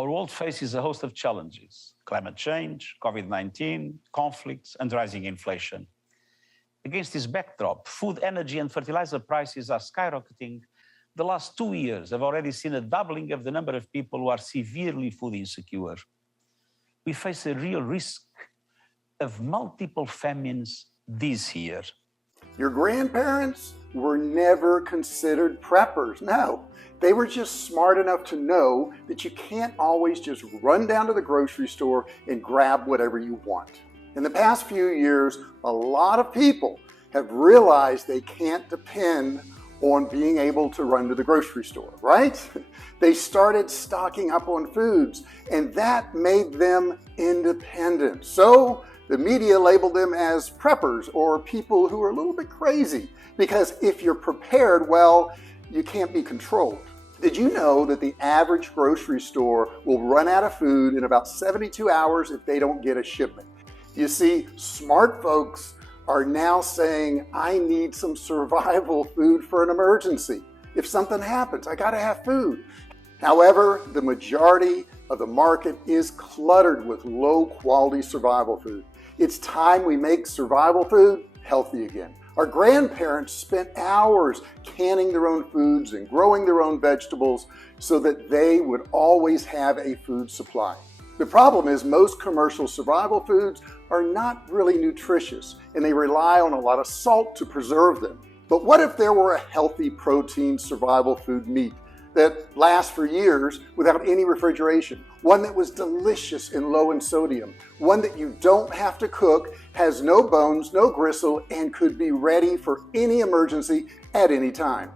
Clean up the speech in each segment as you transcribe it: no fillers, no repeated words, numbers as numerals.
Our world faces a host of challenges: climate change, COVID-19, conflicts, and rising inflation. Against this backdrop, food, energy, and fertilizer prices are skyrocketing. The last 2 years have already seen a doubling of the number of people who are severely food insecure. We face a real risk of multiple famines this year. Your grandparents were never considered preppers. No, they were just smart enough to know that you can't always just run down to the grocery store and grab whatever you want. In the past few years, a lot of people have realized they can't depend on being able to run to the grocery store, right? They started stocking up on foods, and that made them independent. So the media labeled them as preppers, or people who are a little bit crazy, because if you're prepared, well, you can't be controlled. Did you know that the average grocery store will run out of food in about 72 hours if they don't get a shipment? You see, smart folks are now saying, I need some survival food for an emergency. If something happens, I gotta have food. However, the majority of the market is cluttered with low-quality survival food. It's time we make survival food healthy again. Our grandparents spent hours canning their own foods and growing their own vegetables so that they would always have a food supply. The problem is most commercial survival foods are not really nutritious, and they rely on a lot of salt to preserve them. But what if there were a healthy protein survival food meat that lasts for years without any refrigeration? One that was delicious and low in sodium. One that you don't have to cook, has no bones, no gristle, and could be ready for any emergency at any time.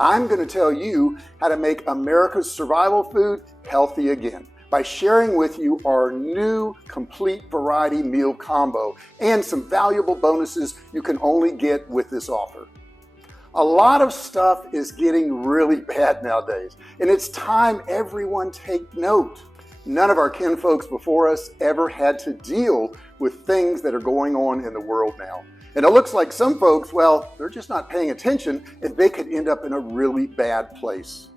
I'm going to tell you how to make America's survival food healthy again by sharing with you our new complete variety meal combo and some valuable bonuses you can only get with this offer. A lot of stuff is getting really bad nowadays, and it's time everyone take note. None of our kinfolks before us ever had to deal with things that are going on in the world now. And it looks like some folks, well, they're just not paying attention, and they could end up in a really bad place.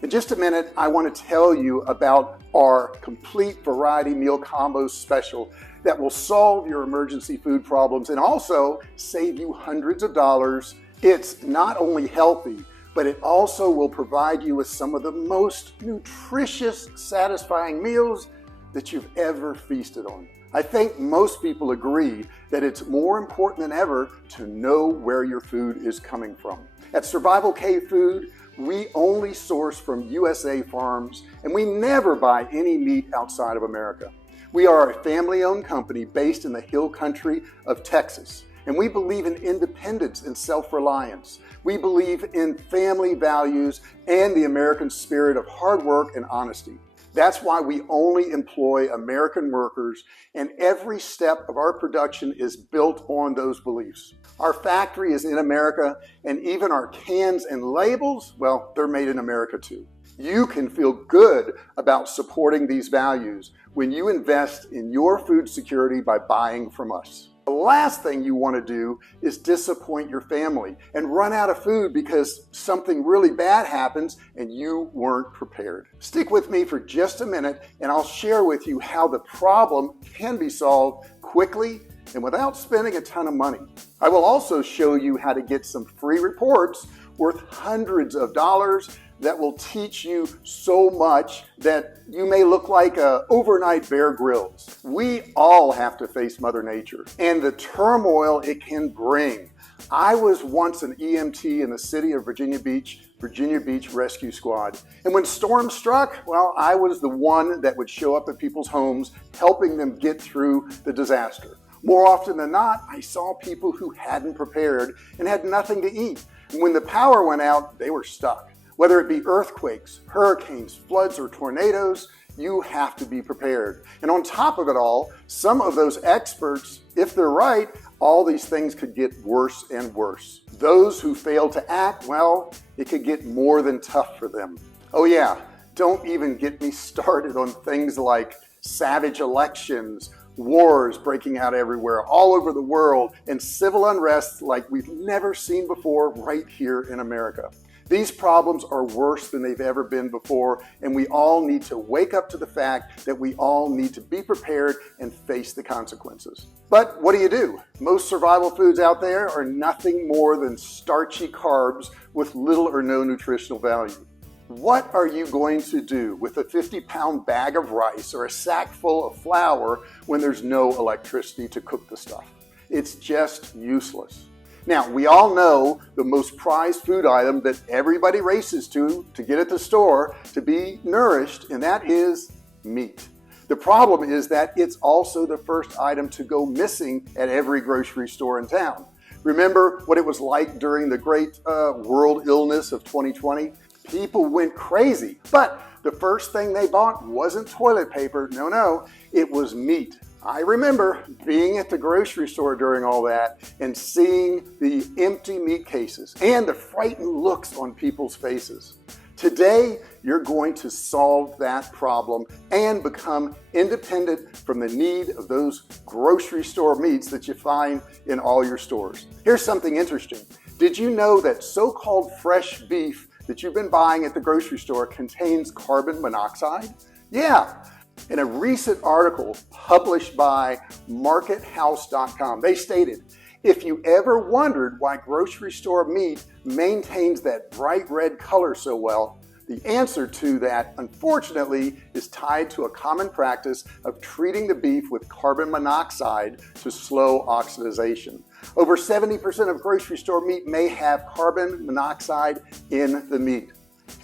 In just a minute, I want to tell you about our complete variety meal combo special that will solve your emergency food problems and also save you hundreds of dollars. It's not only healthy, but it also will provide you with some of the most nutritious, satisfying meals that you've ever feasted on. I think most people agree that it's more important than ever to know where your food is coming from. At Survival K Food, we only source from USA farms, and we never buy any meat outside of America. We are a family-owned company based in the hill country of Texas, and we believe in independence and self-reliance. We believe in family values and the American spirit of hard work and honesty. That's why we only employ American workers, and every step of our production is built on those beliefs. Our factory is in America, and even our cans and labels, well, they're made in America too. You can feel good about supporting these values when you invest in your food security by buying from us. The last thing you want to do is disappoint your family and run out of food because something really bad happens and you weren't prepared. Stick with me for just a minute and I'll share with you how the problem can be solved quickly and without spending a ton of money. I will also show you how to get some free reports worth hundreds of dollars that will teach you so much that you may look like a overnight Bear Grylls. We all have to face Mother Nature and the turmoil it can bring. I was once an EMT in the city of Virginia Beach Rescue Squad. And when storms struck, well, I was the one that would show up at people's homes, helping them get through the disaster. More often than not, I saw people who hadn't prepared and had nothing to eat. And when the power went out, they were stuck. Whether it be earthquakes, hurricanes, floods, or tornadoes, you have to be prepared. And on top of it all, some of those experts, if they're right, all these things could get worse and worse. Those who fail to act, well, it could get more than tough for them. Oh yeah, don't even get me started on things like savage elections, wars breaking out everywhere, all over the world, and civil unrest like we've never seen before right here in America. These problems are worse than they've ever been before, and we all need to wake up to the fact that we all need to be prepared and face the consequences. But what do? Most survival foods out there are nothing more than starchy carbs with little or no nutritional value. What are you going to do with a 50-pound bag of rice or a sack full of flour when there's no electricity to cook the stuff? It's just useless. Now, we all know the most prized food item that everybody races to get at the store to be nourished, and that is meat. The problem is that it's also the first item to go missing at every grocery store in town. Remember what it was like during the great world illness of 2020? People went crazy, but the first thing they bought wasn't toilet paper. No, it was meat. I remember being at the grocery store during all that and seeing the empty meat cases and the frightened looks on people's faces. Today, you're going to solve that problem and become independent from the need of those grocery store meats that you find in all your stores. Here's something interesting. Did you know that so-called fresh beef that you've been buying at the grocery store contains carbon monoxide? Yeah. In a recent article published by markethouse.com, they stated, if you ever wondered why grocery store meat maintains that bright red color so well, the answer to that, unfortunately, is tied to a common practice of treating the beef with carbon monoxide to slow oxidization. Over 70% of grocery store meat may have carbon monoxide in the meat.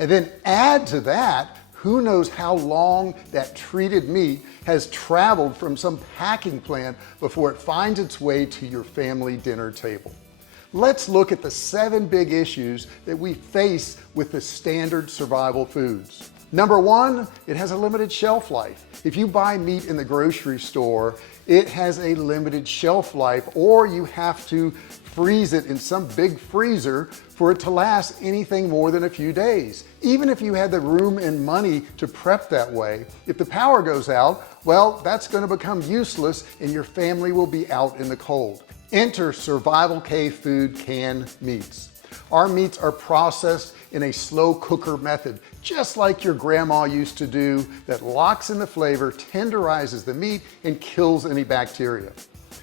And then add to that, who knows how long that treated meat has traveled from some packing plant before it finds its way to your family dinner table. Let's look at the 7 big issues that we face with the standard survival foods. Number 1, it has a limited shelf life. If you buy meat in the grocery store, it has a limited shelf life, or you have to freeze it in some big freezer for it to last anything more than a few days. Even if you had the room and money to prep that way, if the power goes out, well, that's going to become useless and your family will be out in the cold. Enter Survival K Food canned meats. Our meats are processed in a slow cooker method, just like your grandma used to do, that locks in the flavor, tenderizes the meat, and kills any bacteria.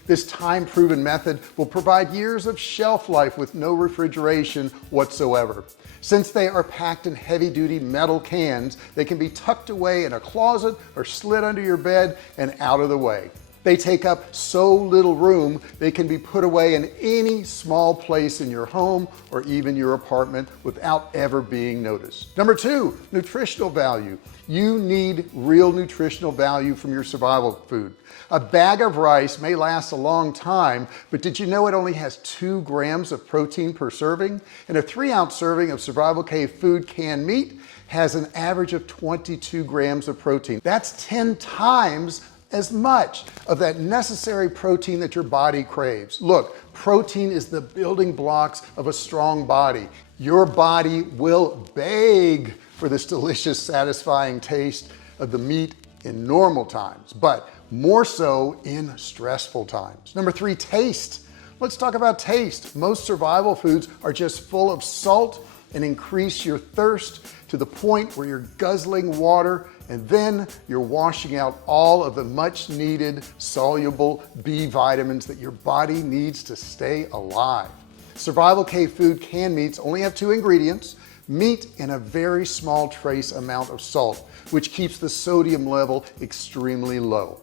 This time-proven method will provide years of shelf life with no refrigeration whatsoever. Since they are packed in heavy-duty metal cans, they can be tucked away in a closet or slid under your bed and out of the way. They take up so little room, they can be put away in any small place in your home or even your apartment without ever being noticed. Number 2, nutritional value. You need real nutritional value from your survival food. A bag of rice may last a long time, but did you know it only has 2 grams of protein per serving? And a 3-ounce serving of Survival K Food canned meat has an average of 22 grams of protein. That's 10 times as much of that necessary protein that your body craves. Look, protein is the building blocks of a strong body. Your body will beg for this delicious, satisfying taste of the meat in normal times, but more so in stressful times. Number 3, taste. Let's talk about taste. Most survival foods are just full of salt and increase your thirst to the point where you're guzzling water and then you're washing out all of the much needed soluble B vitamins that your body needs to stay alive. Survival K Food canned meats only have 2 ingredients, meat and a very small trace amount of salt, which keeps the sodium level extremely low.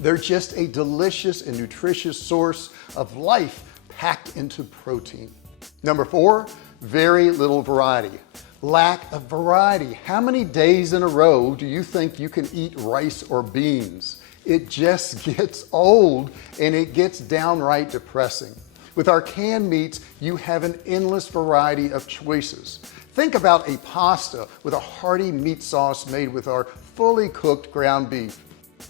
They're just a delicious and nutritious source of life packed into protein. Number 4, very little variety. Lack of variety. How many days in a row do you think you can eat rice or beans? It just gets old and it gets downright depressing. With our canned meats, you have an endless variety of choices. Think about a pasta with a hearty meat sauce made with our fully cooked ground beef.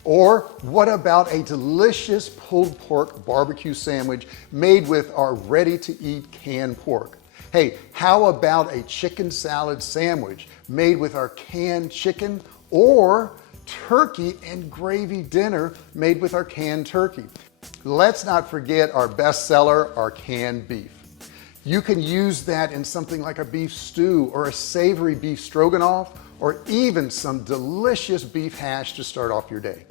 Or what about a delicious pulled pork barbecue sandwich made with our ready-to-eat canned pork? Hey, how about a chicken salad sandwich made with our canned chicken, or turkey and gravy dinner made with our canned turkey? Let's not forget our bestseller, our canned beef. You can use that in something like a beef stew or a savory beef stroganoff, or even some delicious beef hash to start off your day.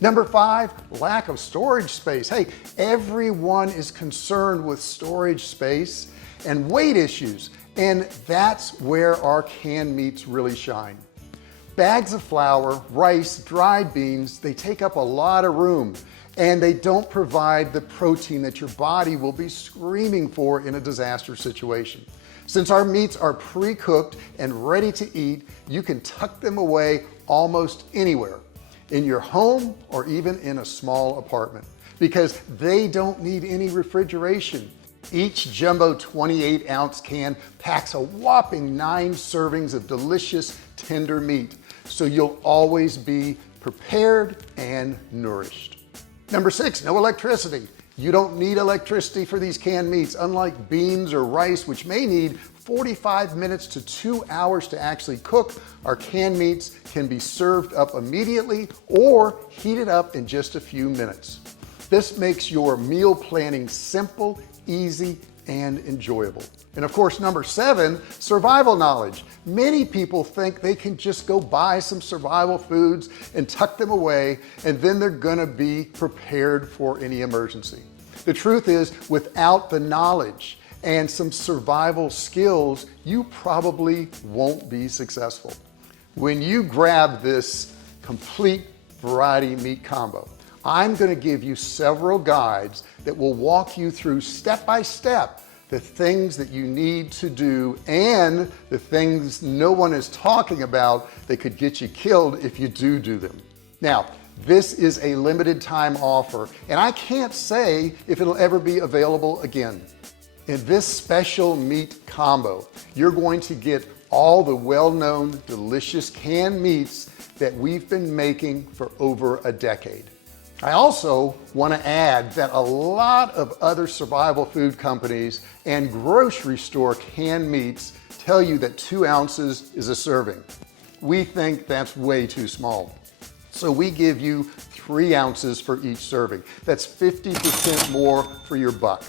Number 5, lack of storage space. Hey, everyone is concerned with storage space and weight issues, and that's where our canned meats really shine. Bags of flour, rice, dried beans, they take up a lot of room, and they don't provide the protein that your body will be screaming for in a disaster situation. Since our meats are pre-cooked and ready to eat, you can tuck them away almost anywhere, in your home or even in a small apartment, because they don't need any refrigeration. Each jumbo 28-ounce can packs a whopping 9 servings of delicious, tender meat, so you'll always be prepared and nourished. Number 6, no electricity. You don't need electricity for these canned meats, unlike beans or rice, which may need 45 minutes to 2 hours to actually cook. Our canned meats can be served up immediately or heated up in just a few minutes. This makes your meal planning simple, easy, and enjoyable. And of course, number 7, survival knowledge. Many people think they can just go buy some survival foods and tuck them away, and then they're gonna be prepared for any emergency. The truth is, without the knowledge and some survival skills, you probably won't be successful. When you grab this complete variety meat combo, I'm going to give you several guides that will walk you through step by step the things that you need to do and the things no one is talking about that could get you killed if you do them. Now, this is a limited time offer, and I can't say if it'll ever be available again. In this special meat combo, you're going to get all the well-known delicious canned meats that we've been making for over a decade. I also want to add that a lot of other survival food companies and grocery store canned meats tell you that 2 ounces is a serving. We think that's way too small. So we give you 3 ounces for each serving. That's 50% more for your buck.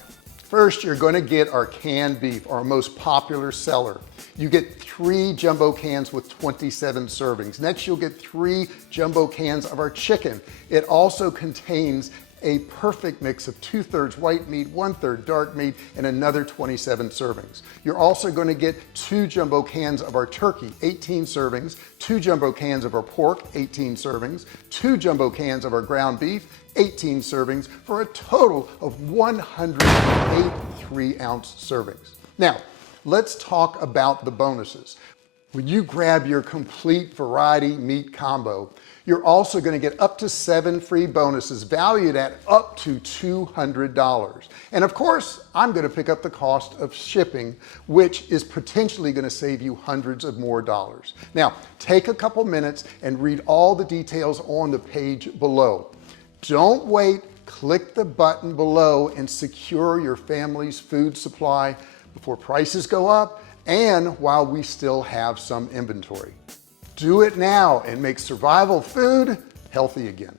First, you're going to get our canned beef, our most popular seller. You get 3 jumbo cans with 27 servings. Next, you'll get 3 jumbo cans of our chicken. It also contains a perfect mix of 2/3 white meat, 1/3 dark meat, and another 27 servings. You're also going to get 2 jumbo cans of our turkey, 18 servings, 2 jumbo cans of our pork, 18 servings, 2 jumbo cans of our ground beef, 18 servings, for a total of 108 3-ounce servings. Now, let's talk about the bonuses. When you grab your complete variety meat combo, you're also going to get up to 7 free bonuses valued at up to $200. And of course, I'm going to pick up the cost of shipping, which is potentially going to save you hundreds of more dollars. Now, take a couple minutes and read all the details on the page below. Don't wait, click the button below and secure your family's food supply before prices go up and while we still have some inventory. Do it now and make survival food healthy again.